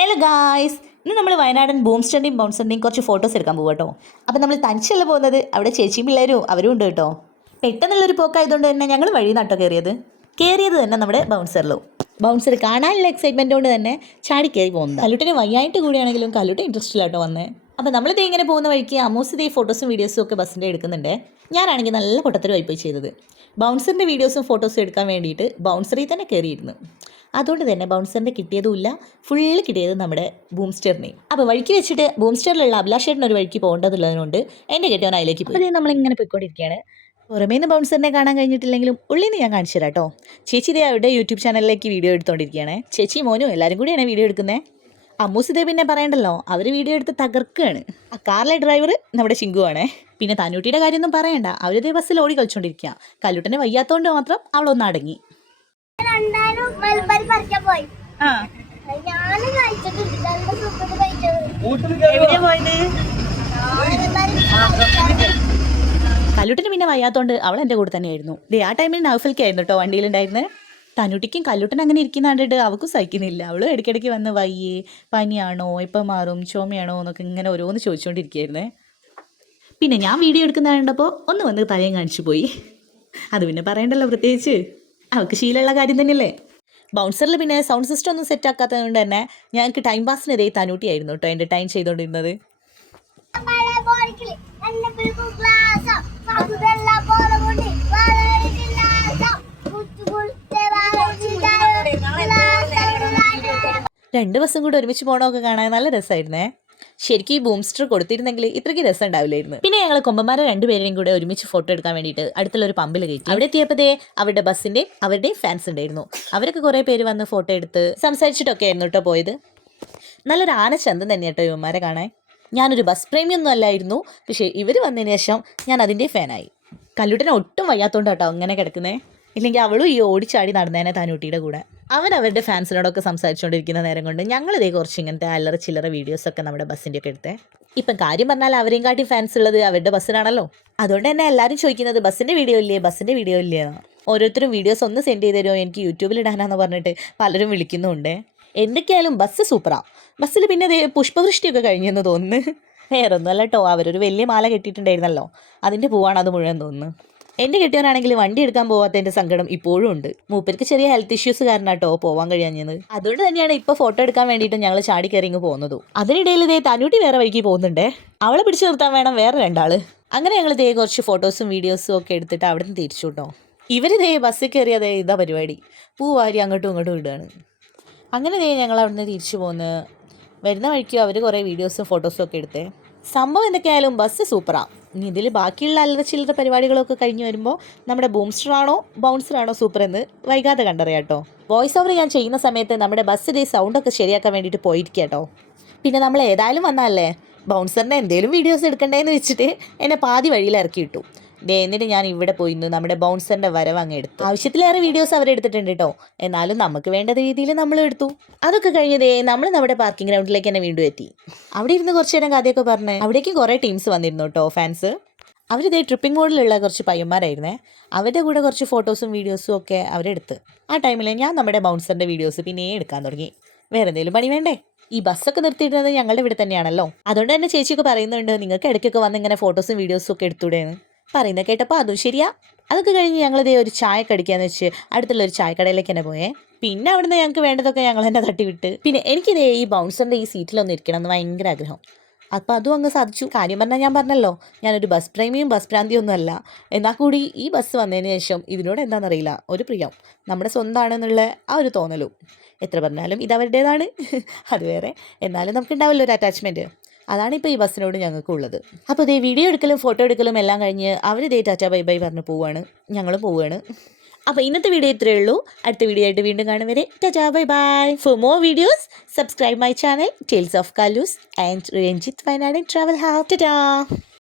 Hello guys ഇന്ന് നമ്മൾ വയനാടൻ ബൂം ബൗൺസറിന്റെയും കുറച്ച് ഫോട്ടോസ് എടുക്കാൻ പോകും കേട്ടോ അപ്പോൾ നമ്മൾ തനിച്ചല്ല പോകുന്നത്? അവിടെ ചേച്ചിയും പിള്ളേരും അവരും ഉണ്ട് കേട്ടോ പെട്ടെന്നുള്ളൊരു പോക്കായതുകൊണ്ട് തന്നെ ഞങ്ങൾ വഴി നട്ടോ കയറിയത് കയറിയത് തന്നെ നമ്മുടെ ബൗൺസറിലും ബൗൺസർ കാണാനുള്ള എക്സൈറ്റ്മെന്റ് കൊണ്ട് തന്നെ ചാടി കയറി പോകുന്നത്. കല്ലുട്ടിന് വയ്യായിട്ട് കൂടിയാണെങ്കിലും കല്ലുട്ടി ഇൻട്രസ്റ്റിലാട്ടോ വന്നേ. അപ്പോൾ നമ്മളിത് ഇങ്ങനെ പോകുന്ന വഴിക്ക് അമോസിത് ഫോട്ടോസും വീഡിയോസും ഒക്കെ ബസ്സിന്റെ എടുക്കുന്നുണ്ട്. ഞാനാണെങ്കിൽ നല്ല പൊട്ടത്തിൽ വൈപ്പ് ചെയ്തത് ബൗൺസറിന്റെ വീഡിയോസും ഫോട്ടോസും എടുക്കാൻ വേണ്ടിയിട്ട് ബൗൺസറിൽ തന്നെ കയറിയിരുന്നു അതുകൊണ്ട് തന്നെ ബൗൺസറിന്റെ കിട്ടിയതുമില്ല ഫുള്ള് കിട്ടിയത് നമ്മുടെ ബൂംസ്റ്ററിനെ അപ്പോൾ വഴിക്ക് വെച്ചിട്ട് ബൂംസ്റ്ററിലുള്ള അഭിലാഷേട്ടൻ ഒരു വഴിക്ക് പോകേണ്ടതുള്ളതുകൊണ്ട് എന്റെ കെട്ടിയവൻ അതിലേക്ക് പോയി. നമ്മളിങ്ങനെ പോയിക്കൊണ്ടിരിക്കുകയാണ്. പുറമേ നിന്ന് ബൗൺസറിനെ കാണാൻ കഴിഞ്ഞിട്ടില്ലെങ്കിലും ഉള്ളിൽ ഞാൻ കാണിച്ചു തരാം കേട്ടോ. ചേച്ചി ഇതേ അവരുടെ യൂട്യൂബ് ചാനലിലേക്ക് വീഡിയോ എടുത്തുകൊണ്ടിരിക്കുകയാണ് ചേച്ചി മോനും എല്ലാവരും കൂടിയാണ് വീഡിയോ എടുക്കുന്നത് അമ്മൂസ് ഇതേ പിന്നെ പറയണ്ടല്ലോ അവർ വീഡിയോ എടുത്ത് തകർക്കുകയാണ്. ആ കാറിലെ ഡ്രൈവർ നമ്മുടെ ചിങ്കുവാണേ പിന്നെ താനൂട്ടിയുടെ കാര്യമൊന്നും പറയണ്ട. അവരിതേ ബസ്സിൽ ഓടി കളിച്ചോണ്ടിരിക്കുക. കല്ലുട്ടനെ വയ്യാത്തോണ്ട് മാത്രം അവളൊന്ന് അടങ്ങി. പോയി. ഞാൻ കഴിച്ചിട്ടുണ്ട്. രണ്ട് കഴിച്ചത്? കല്ലുട്ടിന് പിന്നെ വയ്യാത്തോണ്ട് അവൾ എന്റെ കൂടെ തന്നെയായിരുന്നു. ദേ ആ ടൈമിൽ നൗഫൽക്കായിരുന്നു കേട്ടോ വണ്ടിയിലുണ്ടായിരുന്നത് തനുട്ടിക്കും കല്ലുട്ടൻ അങ്ങനെ ഇരിക്കുന്ന കണ്ടിട്ട് അവൾക്കും സഹിക്കുന്നില്ല. അവൾ ഇടയ്ക്കിടയ്ക്ക് വന്ന് വയ്യേ പനിയാണോ ഇപ്പം മാറും ചുമയാണോ എന്നൊക്കെ ഇങ്ങനെ ഓരോന്ന് ചോദിച്ചുകൊണ്ടിരിക്കുകയായിരുന്നേ പിന്നെ ഞാൻ വീഡിയോ എടുക്കുന്ന കണ്ടപ്പോൾ ഒന്ന് വന്ന് തലയും കാണിച്ചു പോയി. അത് പിന്നെ പറയണ്ടല്ലോ പ്രത്യേകിച്ച്. അവൾക്ക് ശീലമുള്ള കാര്യം തന്നെയല്ലേ? ബൗൺസറിൽ പിന്നെ സൗണ്ട് സിസ്റ്റം ഒന്നും സെറ്റ് ആക്കാത്തത് കൊണ്ട് തന്നെ ഞങ്ങൾക്ക് ടൈം പാസിന് ഇതേ തനൂട്ടിയായിരുന്നു കേട്ടോ എന്റെ ടൈം ചെയ്തുകൊണ്ടിരുന്നത് രണ്ട് ബസ്സും കൂടെ ഒരുമിച്ച് പോകണമൊക്കെ കാണാൻ നല്ല രസമായിരുന്നേ ശരിക്കും ഈ ബൂംസ്റ്റർ കൊടുത്തിരുന്നെങ്കിൽ ഇത്രയ്ക്ക് രസം ഉണ്ടാവില്ലായിരുന്നു. പിന്നെ ഞങ്ങൾ കൊമ്പന്മാരെ രണ്ടുപേരെയും കൂടെ ഒരുമിച്ച് ഫോട്ടോ എടുക്കാൻ വേണ്ടിയിട്ട് അടുത്തുള്ള ഒരു പമ്പിൽ കയറ്റി. അവിടെ എത്തിയപ്പോഴേ അവരുടെ ബസ്സിന്റെ അവരുടെ ഫാൻസ് ഉണ്ടായിരുന്നു. അവരൊക്കെ കുറേ പേര് വന്ന് ഫോട്ടോ എടുത്ത് സംസാരിച്ചിട്ടൊക്കെ ആയിരുന്നു കേട്ടോ പോയത്. നല്ലൊരു ആനച്ചന്തം തന്നെ കേട്ടോ ഇവന്മാരെ കാണാൻ. ഞാനൊരു ബസ് പ്രേമിയൊന്നും അല്ലായിരുന്നു. പക്ഷേ ഇവർ വന്നതിന് ശേഷം ഞാൻ അതിന്റെ ഫാനായി കല്ലുട്ടനെ ഒട്ടും വയ്യാത്തോണ്ട് കേട്ടോ അങ്ങനെ കിടക്കുന്നേ. ഇല്ലെങ്കിൽ അവളും ഈ ഓടിച്ചാടി നടന്നേനെ താനൂട്ടിയുടെ കൂടെ. അവൻ അവരുടെ ഫാൻസിനോടൊക്കെ സംസാരിച്ചുകൊണ്ടിരിക്കുന്ന നേരം കൊണ്ട് ഞങ്ങൾ ഇതേ കുറച്ച് ഇങ്ങനത്തെ അല്ലറ ചില്ലറ വീഡിയോസൊക്കെ നമ്മുടെ ബസ്സിന്റെ ഒക്കെ എടുത്തേ. ഇപ്പം കാര്യം പറഞ്ഞാൽ അവരെയും കാട്ടി ഫാൻസ് ഉള്ളത് അവരുടെ ബസ്സിനാണല്ലോ. അതുകൊണ്ട് തന്നെ എല്ലാവരും ചോദിക്കുന്നത് ബസ്സിന്റെ വീഡിയോ ഇല്ലേ? ബസ്സിന്റെ വീഡിയോ ഇല്ലേ. ഓരോരുത്തരും വീഡിയോസ് ഒന്ന് സെൻഡ് ചെയ്ത് തരുമോ? എനിക്ക് യൂട്യൂബിൽ ഇടാനാന്ന് പറഞ്ഞിട്ട് പലരും വിളിക്കുന്നുണ്ട്. എന്തൊക്കെയായാലും ബസ് സൂപ്പറാണ് ബസ്സിൽ പിന്നെ ദേ പുഷ്പവൃഷ്ടിയൊക്കെ കഴിഞ്ഞെന്ന് തോന്നുന്നു. വേറൊന്നുമല്ല കേട്ടോ അവരൊരു വലിയ മാല കെട്ടിയിട്ടുണ്ടായിരുന്നല്ലോ. അതിന്റെ പൂവാണ് അത് മുഴുവൻ തോന്നുന്നു. എന്റെ കെട്ടിയവനാണെങ്കിൽ വണ്ടി എടുക്കാൻ പോവാത്തതിന്റെ സങ്കടം ഇപ്പോഴും ഉണ്ട്. മൂപ്പർക്ക് ചെറിയ ഹെൽത്ത് ഇഷ്യൂസ് കാരണാട്ടോ പോവാൻ കഴിയാഞ്ഞത്. അതുകൊണ്ട് തന്നെയാണ് ഇപ്പോൾ ഫോട്ടോ എടുക്കാൻ വേണ്ടിയിട്ട് ഞങ്ങൾ ചാടി കയറി ഇങ്ങ് പോകുന്നതും അതിനിടയിൽ ഇതേ തന്നൂട്ടി വേറെ വഴിക്ക് പോകുന്നുണ്ടേ? അവളെ പിടിച്ചു നിർത്താൻ വേണം വേറെ രണ്ടാൾ. അങ്ങനെ ഞങ്ങൾ ഇതേ കുറച്ച് ഫോട്ടോസും വീഡിയോസും ഒക്കെ എടുത്തിട്ട് അവിടെ നിന്ന് തിരിച്ചു കേട്ടോ. ഇവരിതേ ബസ്സിൽ കയറിയതേ ഇതാ പരിപാടി. പൂവാരി അങ്ങോട്ടും ഇങ്ങോട്ടും ഇടുകയാണ്. അങ്ങനെ ഇതേ ഞങ്ങൾ അവിടെ നിന്ന് തിരിച്ചു പോകുന്നത് വരുന്ന വഴിക്ക് അവർ കുറേ വീഡിയോസും ഫോട്ടോസും ഒക്കെ എടുത്തേ. സംഭവം എന്തൊക്കെയായാലും ബസ് സൂപ്പറാണ് ഇനി ഇതിൽ ബാക്കിയുള്ള അല്ലറ ചില്ലറ പരിപാടികളൊക്കെ കഴിഞ്ഞ് വരുമ്പോൾ നമ്മുടെ ബൗൺസർ ആണോ സൂപ്പർ എന്ന് വൈകാതെ കണ്ടറിയാം കേട്ടോ വോയിസ് ഓവർ ഞാൻ ചെയ്യുന്ന സമയത്ത് നമ്മുടെ ബസ്സിന്റെ സൗണ്ടൊക്കെ ശരിയാക്കാൻ വേണ്ടിയിട്ട് പോയിരിക്കുക കേട്ടോ പിന്നെ നമ്മൾ ഏതായാലും വന്നാലേ ബൗൺസറിന്റെ എന്തെങ്കിലും വീഡിയോസ് എടുക്കണ്ടേന്ന് വെച്ചിട്ട് എന്നെ പാതി വഴിയിൽ ഇറക്കി ഇട്ടു. ദേ എന്നിട്ട് ഞാൻ ഇവിടെ പോയി നമ്മുടെ ബൗൺസറിന്റെ വരവ് അങ്ങ് എടുത്തു. ആവശ്യത്തിലേറെ വീഡിയോസ് അവരെടുത്തിട്ടുണ്ട് കേട്ടോ എന്നാലും നമുക്ക് വേണ്ട രീതിയിൽ നമ്മൾ എടുത്തു. അതൊക്കെ കഴിഞ്ഞതേ നമ്മൾ നമ്മുടെ പാർക്കിംഗ് ഗ്രൗണ്ടിലേക്ക് തന്നെ വീണ്ടും എത്തി. അവിടെ ഇരുന്ന് കുറച്ച് നേരം കഥയൊക്കെ പറഞ്ഞ് അവിടേക്ക് കുറേ ടീംസ് വന്നിരുന്നു കേട്ടോ ഫാൻസ് അവരിതേ ട്രിപ്പിംഗ് മോഡിലുള്ള കുറച്ച് പയ്യന്മാരായിരുന്നേ. അവരുടെ കൂടെ കുറച്ച് ഫോട്ടോസും വീഡിയോസും ഒക്കെ അവരെടുത്ത് ആ ടൈമിൽ ഞാൻ നമ്മുടെ ബൗൺസറിന്റെ വീഡിയോസ് പിന്നെയും എടുക്കാൻ തുടങ്ങി. വേറെ എന്തെങ്കിലും പണി വേണ്ടേ? ഈ ബസ്സൊക്കെ നിർത്തിയിടുന്നത് ഞങ്ങളുടെ ഇവിടെ തന്നെയാണല്ലോ. അതുകൊണ്ട് തന്നെ ചേച്ചിയൊക്കെ പറയുന്നുണ്ട് നിങ്ങൾക്ക് ഇടയ്ക്കൊക്കെ വന്ന് ഇങ്ങനെ ഫോട്ടോസും വീഡിയോസും ഒക്കെ എടുത്തൂടെയെന്ന് പറയുന്നത് കേട്ടപ്പോൾ അതും ശരിയാ. അതൊക്കെ കഴിഞ്ഞ് ഞങ്ങളിതേ ഒരു ചായ കടിക്കാന്ന് വെച്ച് അടുത്തുള്ള ഒരു ചായക്കടയിലേക്ക് തന്നെ പോയേ. പിന്നെ അവിടുന്ന് ഞങ്ങൾക്ക് വേണ്ടതൊക്കെ ഞങ്ങൾ തന്നെ തട്ടിവിട്ട്. പിന്നെ എനിക്കിതേ ഈ ബൗൺസറിന്റെ ഈ സീറ്റിലൊന്നും ഇരിക്കണം എന്ന് ഭയങ്കര ആഗ്രഹം. അപ്പോൾ അതും അങ്ങ് സാധിച്ചു. കാര്യം പറഞ്ഞാൽ ഞാൻ പറഞ്ഞല്ലോ ഞാനൊരു ബസ് പ്രേമിയും ബസ് ഭ്രാന്തിയും ഒന്നും അല്ല. എന്നാൽ കൂടി ഈ ബസ് വന്നതിന് ശേഷം ഇതിനോട് എന്താണെന്നറിയില്ല ഒരു പ്രിയം. നമ്മുടെ സ്വന്തമാണെന്നുള്ള ആ ഒരു തോന്നലും. എത്ര പറഞ്ഞാലും ഇത് അവരുടേതാണ്. അത് വേറെ. എന്നാലും നമുക്ക് ഉണ്ടാവില്ല ഒരു അറ്റാച്ച്മെന്റ് അതാണ് ഇപ്പോൾ ഈ ബസ്സിനോട് ഞങ്ങൾക്കുള്ളത്. അപ്പോൾ ഇതേ വീഡിയോ എടുക്കലും ഫോട്ടോ എടുക്കലും എല്ലാം കഴിഞ്ഞ് അവർ ഇതേ ടാറ്റ ബൈ ബൈ പറഞ്ഞ് പോവുകയാണ് ഞങ്ങളും പോവുകയാണ് അപ്പോൾ ഇന്നത്തെ വീഡിയോ ഇത്രയേ ഉള്ളൂ. അടുത്ത വീഡിയോ ആയിട്ട് വീണ്ടും കാണും വരെ. Tata bye bye. For more videos subscribe my channel tales of Kaloos and Ranjith Wayanadan travel have Tata.